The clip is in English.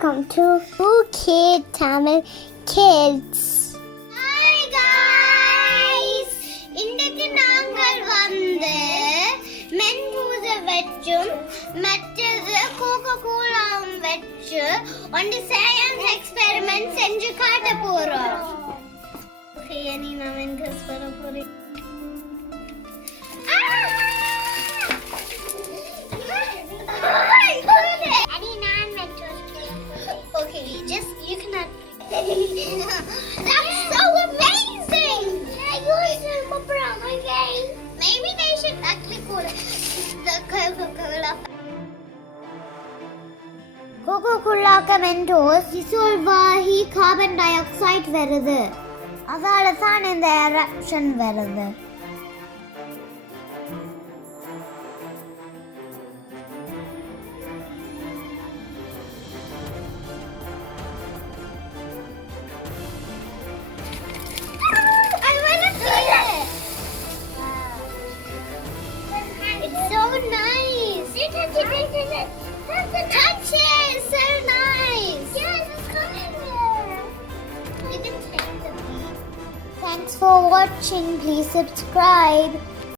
welcome to UK Tamil Kids. Hi guys! இன்னைக்கு நாங்கள் வந்து Mentos வெச்சும் மற்றது Coca-Cola வெச்சு ஒரு science experiment செஞ்சு காட்ட போறோம். Okay, நீ நான் Mentos வர போறேன். Okay, you cannot. That's so amazing! Okay. Maybe they should actually put the Coca-Cola. Coca-Cola Mentos dissolve ஆகி carbon dioxide வருது. அதால தான் இந்த eruption வருது. It's so nice. Touch it. So nice. Yes, it's coming there. You can take the bead. Thanks for watching. Please subscribe.